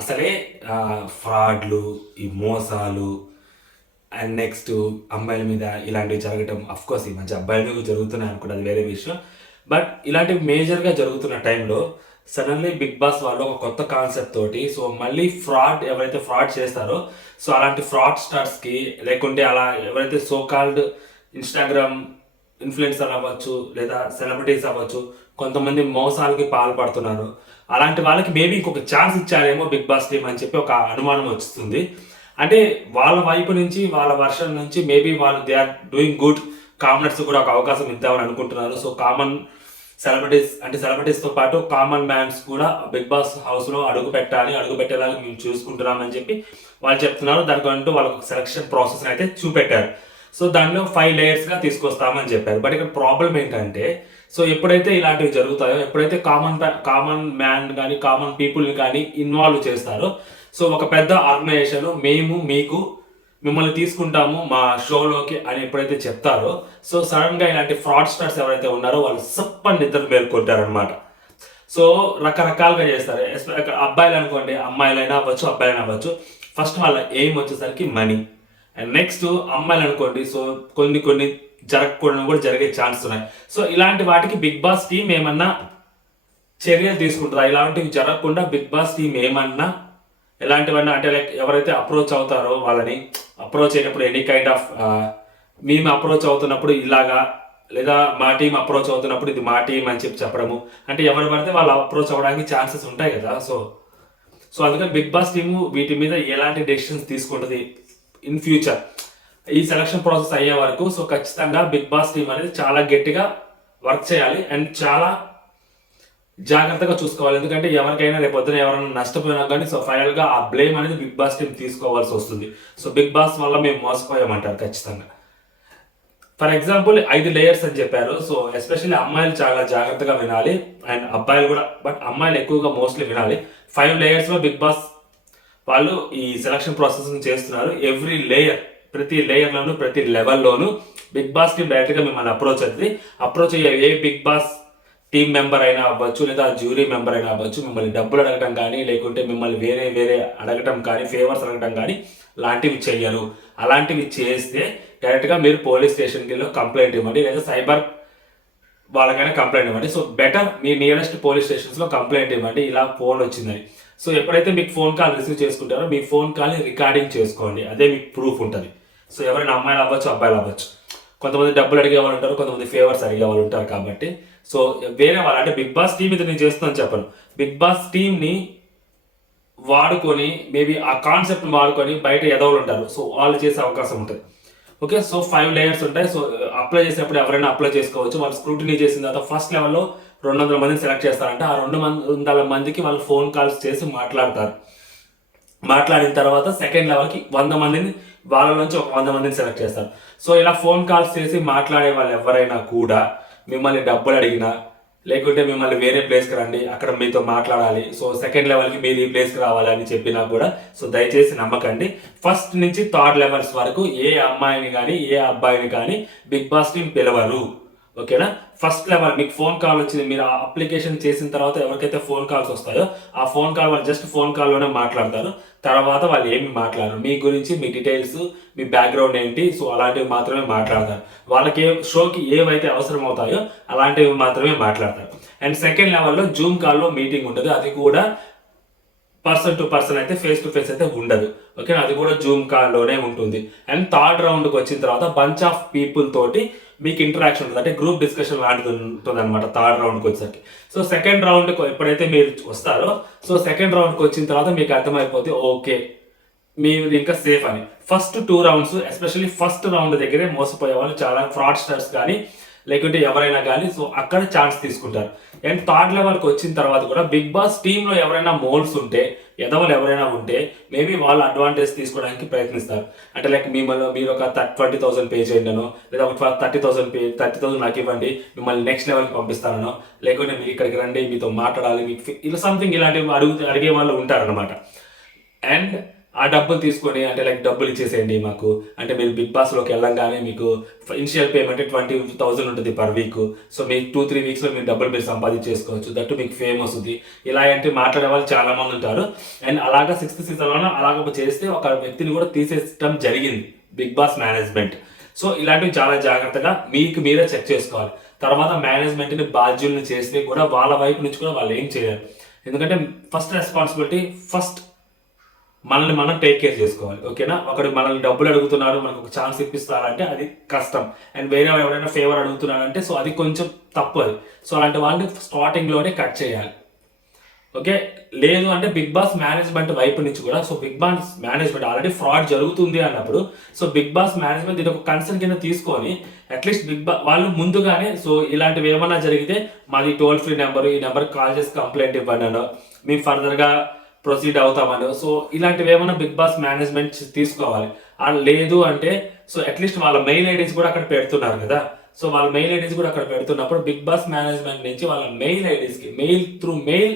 అసలే ఫ్రాడ్లు, ఈ మోసాలు అండ్ నెక్స్ట్ అమ్మాయిల మీద ఇలాంటివి జరగటం. అఫ్కోర్స్ ఈ మధ్య అబ్బాయిల మీద జరుగుతున్నాయి అనుకుంటే అది వేరే విషయం. బట్ ఇలాంటివి మేజర్గా జరుగుతున్న టైంలో సడన్లీ బిగ్ బాస్ వాళ్ళు ఒక కొత్త కాన్సెప్ట్ తోటి సో మళ్ళీ ఫ్రాడ్ ఎవరైతే ఫ్రాడ్ చేస్తారో సో అలాంటి ఫ్రాడ్ స్టార్స్కి లేకుంటే అలా ఎవరైతే సో కాల్డ్ ఇన్స్టాగ్రామ్ ఇన్ఫ్లుయెన్సర్ అవ్వచ్చు లేదా సెలబ్రిటీస్ అవ్వచ్చు, కొంతమంది మోసాలకి పాల్పడుతున్నారు. అలాంటి వాళ్ళకి మేబీ ఇంకొక ఛాన్స్ ఇచ్చారేమో బిగ్ బాస్ టీమ్ అని చెప్పి ఒక అనుమానం వస్తుంది. అంటే వాళ్ళ వైపు నుంచి వాళ్ళ వర్షన్ నుంచి మేబీ వాళ్ళు they are doing good, commoners కూడా ఒక అవకాశం ఇద్దామని అనుకుంటున్నారు. సో కామన్ సెలబ్రిటీస్ అంటే సెలబ్రిటీస్తో పాటు కామన్ మ్యాన్స్ కూడా బిగ్ బాస్ హౌస్లో అడుగు పెట్టాలి, అడుగు పెట్టేలాగా మేము చూసుకుంటున్నామని చెప్పి వాళ్ళు చెప్తున్నారు. దానికంటూ వాళ్ళకు సెలక్షన్ ప్రాసెస్ అయితే చూపెట్టారు. సో దానిలో 5 లేయర్స్గా తీసుకొస్తామని చెప్పారు. బట్ ఇక్కడ ప్రాబ్లం ఏంటంటే సో ఎప్పుడైతే ఇలాంటివి జరుగుతాయో, ఎప్పుడైతే కామన్ మ్యాన్ కానీ కామన్ పీపుల్ని కానీ ఇన్వాల్వ్ చేస్తారో సో ఒక పెద్ద ఆర్గనైజేషన్ మేము మీకు మిమ్మల్ని తీసుకుంటాము మా షోలోకి అని ఎప్పుడైతే చెప్తారో సో సడన్గా ఇలాంటి ఫ్రాడ్ స్టార్స్ ఎవరైతే ఉన్నారో వాళ్ళు సప్పని నిద్ర మేల్కొంటారనమాట. సో రకరకాలుగా చేస్తారు. అబ్బాయిలు అనుకోండి, అమ్మాయిలైనా అవ్వచ్చు అబ్బాయిలైనా అవ్వచ్చు. ఫస్ట్ వాళ్ళ ఎయిమ్ వచ్చేసరికి మనీ. అండ్ నెక్స్ట్ అమ్మాయిలు అనుకోండి, సో కొన్ని జరగకూడదు కూడా జరిగే ఛాన్స్ ఉన్నాయి. సో ఇలాంటి వాటికి బిగ్ బాస్ టీమ్ ఏమన్నా చర్యలు తీసుకుంటారా? ఇలాంటివి జరగకుండా బిగ్ బాస్ టీమ్ ఏమన్నా ఎలాంటివన్నా అంటే లైక్ ఎవరైతే అప్రోచ్ అవుతారో వాళ్ళని అప్రోచ్ అయినప్పుడు ఎనీ కైండ్ ఆఫ్ మేము అప్రోచ్ అవుతున్నప్పుడు ఇలాగా, లేదా మా టీం అప్రోచ్ అవుతున్నప్పుడు ఇది మా టీం అని చెప్పి చెప్పడము, అంటే ఎవరు పడితే వాళ్ళు అప్రోచ్ అవ్వడానికి ఛాన్సెస్ ఉంటాయి కదా. సో అందుకని బిగ్ బాస్ టీము వీటి మీద ఎలాంటి డెసిషన్స్ తీసుకుంటుంది ఇన్ ఫ్యూచర్ ఈ సెలక్షన్ ప్రాసెస్ అయ్యే వరకు. సో ఖచ్చితంగా బిగ్ బాస్ టీం అనేది చాలా గట్టిగా వర్క్ చేయాలి అండ్ చాలా జాగ్రత్తగా చూసుకోవాలి. ఎందుకంటే ఎవరికైనా రేపొద్దున ఎవరైనా నష్టపోయినా కానీ సో ఫైనల్గా ఆ బ్లేమ్ అనేది బిగ్ బాస్ టీం తీసుకోవాల్సి వస్తుంది. సో బిగ్ బాస్ వల్ల మేము మోసపోయామంటారు ఖచ్చితంగా. ఫర్ ఎగ్జాంపుల్ 5 లేయర్స్ అని చెప్పారు. సో ఎస్పెషల్లీ అమ్మాయిలు చాలా జాగ్రత్తగా వినాలి అండ్ అబ్బాయిలు కూడా, బట్ అమ్మాయిలు ఎక్కువగా మోస్ట్లీ వినాలి. 5 లేయర్స్లో బిగ్ బాస్ వాళ్ళు ఈ సెలక్షన్ ప్రాసెస్ చేస్తున్నారు. ఎవ్రీ లేయర్, ప్రతి లేయర్లోను ప్రతి లెవెల్లోనూ బిగ్ బాస్ టీం డైరెక్ట్గా మిమ్మల్ని అప్రోచ్ అవుతుంది. అప్రోచ్ అయ్యే ఏ బిగ్ బాస్ టీం మెంబర్ అయినా అవ్వచ్చు లేదా జ్యూరీ మెంబర్ అయినా అవ్వచ్చు, మిమ్మల్ని డబ్బులు అడగటం కానీ లేకుంటే మిమ్మల్ని వేరే అడగటం కానీ ఫేవర్స్ అడగటం కానీ లాంటివి చెయ్యరు. అలాంటివి చేస్తే డైరెక్ట్గా మీరు పోలీస్ స్టేషన్కి వెళ్ళి కంప్లైంట్ ఇవ్వండి లేదా సైబర్ వాళ్ళకైనా కంప్లైంట్ ఇవ్వండి. సో బెటర్ మీ నియరెస్ట్ పోలీస్ స్టేషన్స్లో కంప్లైంట్ ఇవ్వండి ఇలా ఫోన్ వచ్చిందని. సో ఎప్పుడైతే మీకు ఫోన్ కాల్ రిసీవ్ చేసుకుంటారో మీ ఫోన్ కాల్ని రికార్డింగ్ చేసుకోండి, అదే మీకు ప్రూఫ్ ఉంటుంది. సో ఎవరైనా అమ్మాయిలు అవ్వచ్చు అబ్బాయిలు అవ్వచ్చు, కొంతమంది డబ్బులు అడిగే వాళ్ళు ఉంటారు, కొంతమంది ఫేవర్స్ అడిగే వాళ్ళు ఉంటారు. కాబట్టి సో వేరే వాళ్ళు అంటే బిగ్ బాస్ టీం ఇది నేను చేస్తున్నాను చెప్పను, బిగ్ బాస్ టీంని వాడుకొని మేబీ ఆ కాన్సెప్ట్ని వాడుకొని బయట ఎదవలు ఉంటారు, సో వాళ్ళు చేసే అవకాశం ఉంటుంది. ఓకే, సో 5 లేయర్స్ ఉంటాయి. సో అప్లై చేసినప్పుడు ఎవరైనా అప్లై చేసుకోవచ్చు. వాళ్ళు స్క్రూటినీ చేసిన తర్వాత ఫస్ట్ లెవెల్లో 200 మందిని సెలెక్ట్ చేస్తారంటే ఆ 200 మందికి వాళ్ళు ఫోన్ కాల్స్ చేసి మాట్లాడతారు. మాట్లాడిన తర్వాత సెకండ్ లెవెల్కి 100 మందిని, వాళ్ళ నుంచి ఒక 100 మందిని సెలెక్ట్ చేస్తారు. సో ఇలా ఫోన్ కాల్స్ చేసి మాట్లాడే వాళ్ళు ఎవరైనా కూడా మిమ్మల్ని డబ్బులు అడిగినా లేకుంటే మిమ్మల్ని వేరే ప్లేస్కి రండి అక్కడ మీతో మాట్లాడాలి, సో సెకండ్ లెవెల్కి మీరు ఈ ప్లేస్కి రావాలి అని చెప్పినా కూడా సో దయచేసి నమ్మకండి. ఫస్ట్ నుంచి 3rd లెవెల్స్ వరకు ఏ అమ్మాయిని కానీ ఏ అబ్బాయిని కానీ బిగ్ బాస్ టీం పిలవరు. ఓకేనా, ఫస్ట్ లెవెల్ మీకు ఫోన్ కాల్ వచ్చింది, మీరు ఆ అప్లికేషన్ చేసిన తర్వాత ఎవరికైతే ఫోన్ కాల్స్ వస్తాయో ఆ ఫోన్ కాల్ వాళ్ళు జస్ట్ ఫోన్ కాల్లోనే మాట్లాడతారు. తర్వాత వాళ్ళు ఏమి మాట్లాడరు, మీ గురించి మీ డీటెయిల్స్ మీ బ్యాక్గ్రౌండ్ ఏంటి సో అలాంటివి మాత్రమే మాట్లాడతారు. వాళ్ళకి షోకి ఏవైతే అవసరం అవుతాయో అలాంటివి మాత్రమే మాట్లాడతారు. అండ్ సెకండ్ లెవెల్లో జూమ్ కాల్లో మీటింగ్ ఉంటుంది, అది కూడా పర్సన్ టు పర్సన్ అయితే ఫేస్ టు ఫేస్ అయితే ఉండదు. ఓకే, అది కూడా జూమ్ కాల్లోనే ఉంటుంది. అండ్ 3rd రౌండ్కి వచ్చిన తర్వాత బంచ్ ఆఫ్ పీపుల్ తోటి మీకు ఇంటరాక్షన్ ఉంటుంది, అంటే గ్రూప్ డిస్కషన్ లాంటిది ఉంటుంది అనమాట 3rd రౌండ్కి వచ్చేసరికి. సో సెకండ్ రౌండ్కి ఎప్పుడైతే మీరు వస్తారో సో సెకండ్ రౌండ్కి వచ్చిన తర్వాత మీకు అర్థమైపోతే ఓకే మీరు ఇంకా సేఫ్ అని. First 2 rounds especially first round దగ్గరే మోసపోయే వాళ్ళు చాలా ఫ్రాడ్స్టర్స్ కానీ లేకుంటే ఎవరైనా కానీ సో అక్కడ ఛాన్స్ తీసుకుంటారు. అండ్ 3rd లెవెల్కి వచ్చిన తర్వాత కూడా బిగ్ బాస్ టీంలో ఎవరైనా మోల్స్ ఉంటే ఎదవలు ఎవరైనా ఉంటే మేబీ వాళ్ళు అడ్వాంటేజ్ తీసుకోవడానికి ప్రయత్నిస్తారు. అంటే లైక్ మీరు ఒక 20,000 పే చేయండినో లేదా ఒక 30,000 నాకు ఇవ్వండి మిమ్మల్ని నెక్స్ట్ లెవెల్కి పంపిస్తానో, లేకుంటే మీరు ఇక్కడికి రండి మీతో మాట్లాడాలి మీకు ఇలా సంథింగ్ ఇలాంటివి అడిగే వాళ్ళు ఉంటారనమాట. అండ్ ఆ డబ్బులు తీసుకొని అంటే లైక్ డబ్బులు ఇచ్చేసేయండి మాకు, అంటే మీరు బిగ్ బాస్లోకి వెళ్ళంగానే మీకు ఇనిషియల్ పేమెంట్ 20,000 ఉంటుంది పర్ వీక్. సో మీకు 2-3 వీక్స్లో మీరు డబ్బులు మీరు సంపాదించేసుకోవచ్చు, దట్టు మీకు ఫేమ్ వస్తుంది, ఇలా అంటే మాట్లాడే వాళ్ళు చాలా మంది ఉంటారు. అండ్ అలాగా 6th సీజన్లో అలాగ చేస్తే ఒక వ్యక్తిని కూడా తీసేయడం జరిగింది బిగ్ బాస్ మేనేజ్మెంట్. సో ఇలాంటివి చాలా జాగ్రత్తగా మీకు మీరే చెక్ చేసుకోవాలి. తర్వాత మేనేజ్మెంట్ని బాధ్యుల్ని చేస్తే కూడా వాళ్ళ వైపు నుంచి కూడా వాళ్ళు ఏం చేయలేరు. ఎందుకంటే ఫస్ట్ రెస్పాన్సిబిలిటీ మనల్ని మనం టేక్ కేర్ చేసుకోవాలి. ఓకేనా, ఒకడు మనల్ని డబ్బులు అడుగుతున్నాడు, మనకు ఒక ఛాన్స్ ఇప్పిస్తారంటే అది కష్టం. అండ్ వేరే ఎవరైనా ఫేవర్ అడుగుతున్నారంటే సో అది కొంచెం తప్పు అది. సో అలాంటి వాళ్ళని స్టార్టింగ్లోనే కట్ చేయాలి. ఓకే, లేదు అంటే బిగ్ బాస్ మేనేజ్మెంట్ వైపు నుంచి కూడా, so Bigg Boss management already fraud జరుగుతుంది అన్నప్పుడు సో బిగ్ బాస్ మేనేజ్మెంట్ దీని ఒక కన్సర్న్ కింద తీసుకొని అట్లీస్ట్ వాళ్ళు ముందుగానే సో ఇలాంటివి ఏమన్నా జరిగితే మాది టోల్ ఫ్రీ నెంబర్, ఈ నెంబర్కి కాల్ చేసి కంప్లైంట్ ఇవ్వండి అనో, మేము ఫర్దర్గా ప్రొసీడ్ అవుతామని. సో ఇలాంటివి ఏమైనా బిగ్ బాస్ మేనేజ్మెంట్ తీసుకోవాలి. లేదు అంటే సో అట్లీస్ట్ వాళ్ళ మెయిల్ ఐడీస్ కూడా అక్కడ పెడుతున్నారు కదా, సో వాళ్ళ మెయిల్ ఐడీస్ కూడా అక్కడ పెడుతున్నప్పుడు బిగ్ బాస్ మేనేజ్మెంట్ నుంచి వాళ్ళ మెయిల్ ఐడీస్కి మెయిల్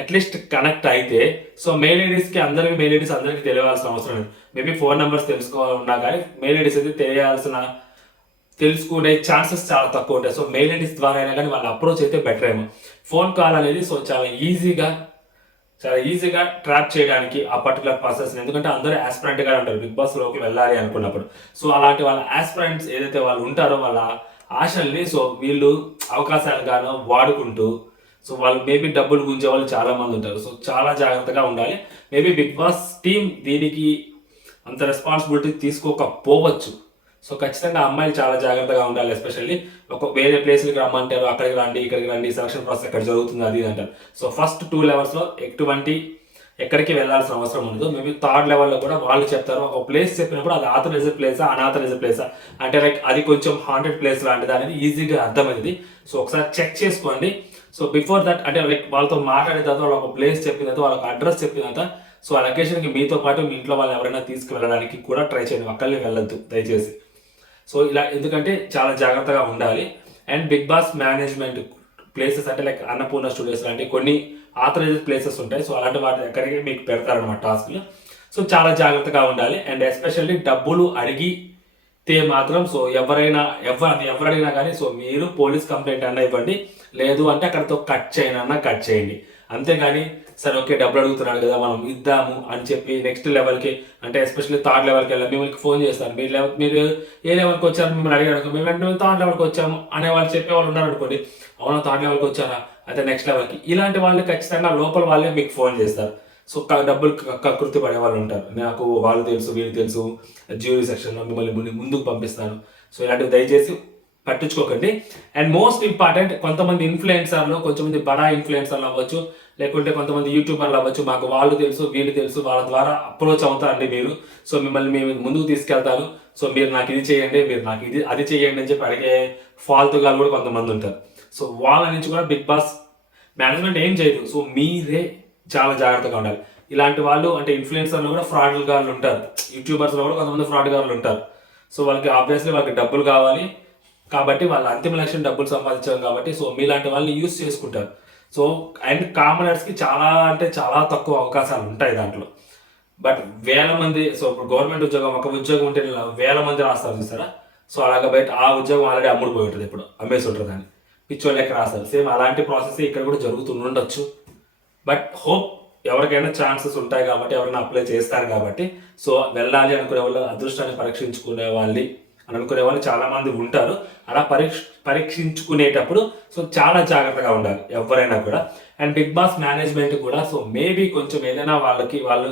అట్లీస్ట్ కనెక్ట్ అయితే సో మెయిల్ ఐడీస్కి మెయిల్ ఐడీస్ అందరికీ తెలియాల్సిన అవసరం లేదు. మేబీ ఫోన్ నెంబర్స్ తెలుసుకోవాలన్నా కానీ మెయిల్ ఐడీస్ అయితే తెలుసుకునే ఛాన్సెస్ చాలా తక్కువ ఉంటాయి. సో మెయిల్ ఐడీస్ ద్వారా అయినా కానీ వాళ్ళ అప్రోచ్ అయితే బెటర్ ఏమో. ఫోన్ కాల్ అనేది సో చాలా ఈజీగా ట్రాప్ చేయడానికి ఆ పర్టికులర్ ప్రాసెస్, ఎందుకంటే అందరూ ఆస్పిరెంట్గా ఉంటారు బిగ్ బాస్లోకి వెళ్ళాలి అనుకున్నప్పుడు. సో అలాంటి వాళ్ళ ఆస్పిరెంట్స్ ఏదైతే వాళ్ళు ఉంటారో వాళ్ళ ఆశల్ని సో వీళ్ళు అవకాశాలుగానో వాడుకుంటూ సో వాళ్ళు మేబీ డబ్బులు గుంజే వాళ్ళు చాలా మంది ఉంటారు. సో చాలా జాగ్రత్తగా ఉండాలి. మేబీ బిగ్ బాస్ టీం దీనికి అంత రెస్పాన్సిబిలిటీ తీసుకోకపోవచ్చు. సో ఖచ్చితంగా అమ్మాయిలు చాలా జాగ్రత్తగా ఉండాలి. ఎస్పెషల్లీ వేరే ప్లేస్లకి రమ్మంటారు, అక్కడికి రండి ఇక్కడికి రండి, సెలక్షన్ ప్రాసెస్ ఎక్కడ జరుగుతుంది అది అంటారు. సో ఫస్ట్ 2 లెవెల్స్లో ఎక్కడికి వెళ్ళాల్సిన అవసరం ఉండదు. మేబీ 3rd లెవెల్లో కూడా వాళ్ళు చెప్తారు. ఒక ప్లేస్ చెప్పినప్పుడు అది ఆథరైజ్డ్ ప్లేసా అన్ఆథరైజ్డ్ ప్లేసా, అంటే లైక్ అది కొంచెం హాంటెడ్ ప్లేస్ లాంటిది అనేది ఈజీగా అర్థమైంది. సో ఒకసారి చెక్ చేసుకోండి. సో బిఫోర్ దట్ అంటే లైక్ వాళ్ళతో మాట్లాడిన తర్వాత వాళ్ళ ఒక ప్లేస్ చెప్పిన తర్వాత వాళ్ళకి అడ్రస్ చెప్పిన తర్వాత సో ఆ లొకేషన్కి మీతో పాటు మీ ఇంట్లో వాళ్ళు ఎవరైనా తీసుకువెళ్ళడానికి కూడా ట్రై చేయండి, ఒక్కళ్ళే వెళ్ళొద్దు దయచేసి. సో ఇలా ఎందుకంటే చాలా జాగ్రత్తగా ఉండాలి. And Bigg Boss management places అంటే లైక్ అన్నపూర్ణ స్టూడియోస్ లాంటి కొన్ని ఆథరైజ్డ్ ప్లేసెస్ ఉంటాయి. సో అలాంటి వాటి దగ్గరికి మీకు పెడతారనమాట టాస్క్లు. సో చాలా జాగ్రత్తగా ఉండాలి. అండ్ ఎస్పెషల్లీ డబ్బులు అడిగితే మాత్రం సో ఎవరైనా కానీ సో మీరు పోలీస్ కంప్లైంట్ అన్నా ఇవ్వండి, లేదు అంటే అక్కడితో కట్ చేయండి. అంతేగాని సరే ఓకే డబ్బులు అడుగుతున్నాడు కదా మనం ఇద్దాము అని చెప్పి నెక్స్ట్ లెవెల్కి అంటే ఎస్పెషల్లీ 3rd లెవెల్కి వెళ్ళాలి, మిమ్మల్ని ఫోన్ చేస్తారు, మీరు ఏ లెవెల్కి వచ్చారు మిమ్మల్ని అడిగారు, మేము వెంటనే 3rd లెవెల్కి వచ్చాము అనే వాళ్ళు చెప్పేవాళ్ళు ఉన్నారు అనుకోండి, అవునా 3rd లెవెల్కి వచ్చారా అయితే నెక్స్ట్ లెవెల్కి, ఇలాంటి వాళ్ళు ఖచ్చితంగా లోపల వాళ్ళే మీకు ఫోన్ చేస్తారు. సో డబ్బులు కకృతి పడే వాళ్ళు ఉంటారు, నాకు వాళ్ళు తెలుసు వీళ్ళు తెలుసు జ్యూరీ సెక్షన్లో మిమ్మల్ని ముందుకు పంపిస్తాను. సో ఇలాంటివి దయచేసి పట్టించుకోకండి. అండ్ మోస్ట్ ఇంపార్టెంట్, కొంతమంది ఇన్ఫ్లుయెన్సర్లు, కొంతమంది బడా ఇన్ఫ్లుయెన్సర్లు అవ్వచ్చు, లేకుంటే కొంతమంది యూట్యూబర్లు అవ్వచ్చు, మాకు వాళ్ళు తెలుసు వీళ్ళు తెలుసు, వాళ్ళ ద్వారా అప్రోచ్ అవుతారండి మీరు. సో మిమ్మల్ని మేము ముందుకు తీసుకెళ్తారు, సో మీరు నాకు ఇది చేయండి, మీరు నాకు అది చేయండి అని చెప్పి అడిగే ఫాల్తుగాలు కూడా కొంతమంది ఉంటారు. సో వాళ్ళ నుంచి కూడా బిగ్ బాస్ మేనేజ్మెంట్ ఏం చేయదు. సో మీరే చాలా జాగ్రత్తగా ఉండాలి. ఇలాంటి వాళ్ళు అంటే ఇన్ఫ్లుయెన్సర్లు కూడా ఫ్రాడ్ గాళ్ళు ఉంటారు, యూట్యూబర్స్లో కూడా కొంతమంది ఫ్రాడ్ గాళ్ళు ఉంటారు. సో వాళ్ళకి ఆబ్వియస్లీ వాళ్ళకి డబ్బులు కావాలి కాబట్టి వాళ్ళ అంతిమ లక్ష్యం డబ్బులు సంపాదించారు కాబట్టి సో మీలాంటి వాళ్ళని యూజ్ చేసుకుంటారు. సో అండ్ కామనర్స్కి చాలా తక్కువ అవకాశాలు ఉంటాయి దాంట్లో. బట్ వేల మంది, సో ఇప్పుడు గవర్నమెంట్ ఉద్యోగం ఒక ఉద్యోగం ఉంటే వేల మంది రాస్తారు చూస్తారా, సో అలాగ బయట ఆ ఉద్యోగం ఆల్రెడీ అమ్ముడిపోయి ఉంటుంది, ఇప్పుడు అమ్మేసి ఉంటుంది అని పిచ్చోళ్ళు లెక్క రాస్తారు. సేమ్ అలాంటి ప్రాసెస్ ఇక్కడ కూడా జరుగుతుండొచ్చు. బట్ హోప్ ఎవరికైనా ఛాన్సెస్ ఉంటాయి కాబట్టి ఎవరైనా అప్లై చేస్తారు కాబట్టి సో వెళ్ళాలి అనుకునే వాళ్ళు, అదృష్టాన్ని పరీక్షించుకునే వాళ్ళు అనుకునే వాళ్ళు చాలా మంది ఉంటారు. అలా పరీక్షించుకునేటప్పుడు సో చాలా జాగ్రత్తగా ఉండాలి ఎవరైనా కూడా. అండ్ బిగ్ బాస్ మేనేజ్మెంట్ కూడా సో మేబీ కొంచెం ఏదైనా వాళ్ళు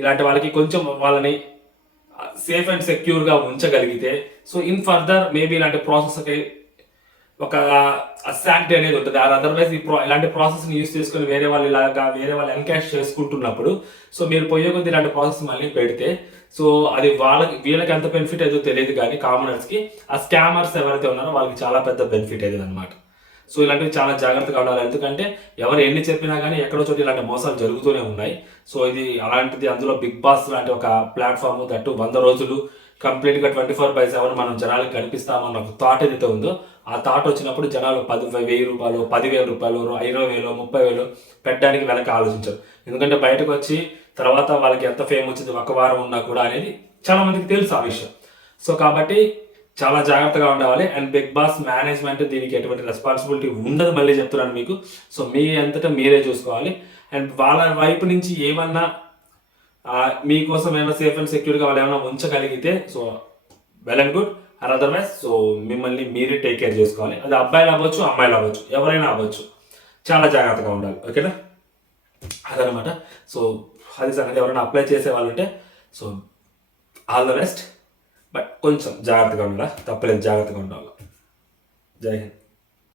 ఇలాంటి వాళ్ళకి కొంచెం వాళ్ళని సేఫ్ అండ్ సెక్యూర్గా ఉంచగలిగితే సో ఇన్ ఫర్దర్ మేబీ ఇలాంటి ప్రాసెస్కి ఒక అసాక్ట్ అనేది ఉంటుంది. అదర్వైజ్ ఇలాంటి ప్రాసెస్ని యూస్ చేసుకుని వేరే వాళ్ళు ఎన్కాష్ చేసుకుంటున్నప్పుడు సో మీరు పోయే కొద్ది ఇలాంటి ప్రాసెస్ మళ్ళీ పెడితే సో అది వీళ్ళకి ఎంత బెనిఫిట్ ఏదో తెలియదు కానీ కామనర్స్కి, ఆ స్కామర్స్ ఎవరైతే ఉన్నారో వాళ్ళకి చాలా పెద్ద బెనిఫిట్ అయ్యేది అనమాట. సో ఇలాంటివి చాలా జాగ్రత్తగా ఉండాలి. ఎందుకంటే ఎవరు ఎన్ని చెప్పినా కానీ ఎక్కడో చోట ఇలాంటి మోసాలు జరుగుతూనే ఉన్నాయి. సో ఇది అలాంటిది, అందులో బిగ్ బాస్ లాంటి ఒక ప్లాట్ఫామ్ దట్టు 100 రోజులు కంప్లీట్గా 24/7 మనం జనాలకు కనిపిస్తామన్న ఒక థాట్ ఏదైతే ఉందో ఆ థాట్ వచ్చినప్పుడు జనాలు 10,000 రూపాయలు 10,000 రూపాయలు 20,000 30,000 పెట్టడానికి వెనక ఆలోచించారు. ఎందుకంటే బయటకు వచ్చి తర్వాత వాళ్ళకి ఎంత ఫేమ్ వచ్చింది ఒక వారం ఉన్నా కూడా అనేది చాలా మందికి తెలుసు ఆ విషయం. సో కాబట్టి చాలా జాగ్రత్తగా ఉండాలి. అండ్ బిగ్ బాస్ మేనేజ్మెంట్ దీనికి ఎటువంటి రెస్పాన్సిబిలిటీ ఉండదు, మళ్ళీ చెప్తున్నాను మీకు. సో మీ అంతటా మీరే చూసుకోవాలి. అండ్ వాళ్ళ వైపు నుంచి ఏమన్నా మీకోసం ఏమైనా సేఫ్ అండ్ సెక్యూర్గా వాళ్ళు ఏమైనా ఉంచగలిగితే so well and good. And otherwise so మిమ్మల్ని మీరే టేక్ కేర్ చేసుకోవాలి. అది అబ్బాయిలు అవ్వచ్చు, అమ్మాయిలు అవ్వచ్చు, ఎవరైనా అవ్వచ్చు. చాలా జాగ్రత్తగా ఉండాలి. ఓకేనా? అదనమాట. సో అది సంగతి. ఎవరైనా అప్లై చేసే వాళ్ళు ఉంటే so all the best. But కొంచెం జాగ్రత్తగా ఉండాలి, తప్పలేదు, జాగ్రత్తగా ఉండాలి. జై హింద్.